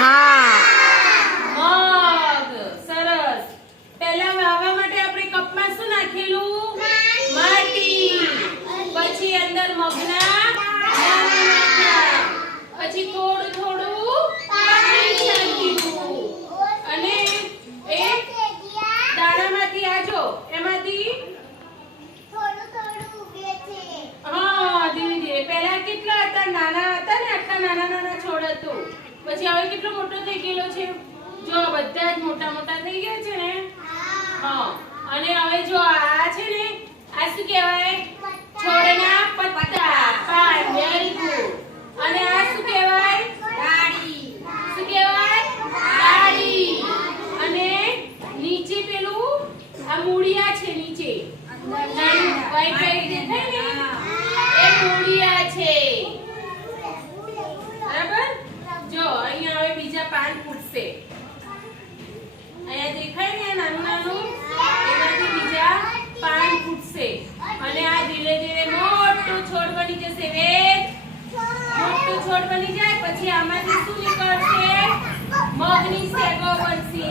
હા. મગ સરસ. પહેલા વાવવા માટે આપણે કપમાં શું નાખેલું? માટી. પછી અંદર મગના પછી થોડું થોડું પાણી નાખ્યું અને એ દાણામાંથી આ જો એમાંથી હા ધીમે ધીમે. પહેલા કેટલા હતા? નાના હતા ને? આટલા નાના નાના છોડ હતું. પછી હવે કેટલો મોટો થઈ ગયેલો છે? જો આ બધા જ મોટા મોટા થઈ ગયા છે ને? હા. અને હવે જો આ છે ને આ શું કહેવાય? છોડના પત્તા. પાન વેરી ગુડ અને આ શું કહેવાય? ડાળી શું કહેવાય? ડાળી અને નીચે પેલું આ મૂળિયા છે નીચે. નાનું white white દેખાય ને એ મૂળિયા છે બરાબર જો અહીંયા હવે બીજા પાન ફૂટશે અહીંયા દેખાય ને નાનું નાનું એનાથી બીજા પાન ફૂટશે અને આ ધીરે ધીરે મોટું છોડ બની જશે વેદ મોટું છોડ બની જાય પછી આમાંથી શું નીકળશે? મગની સેગો બનશે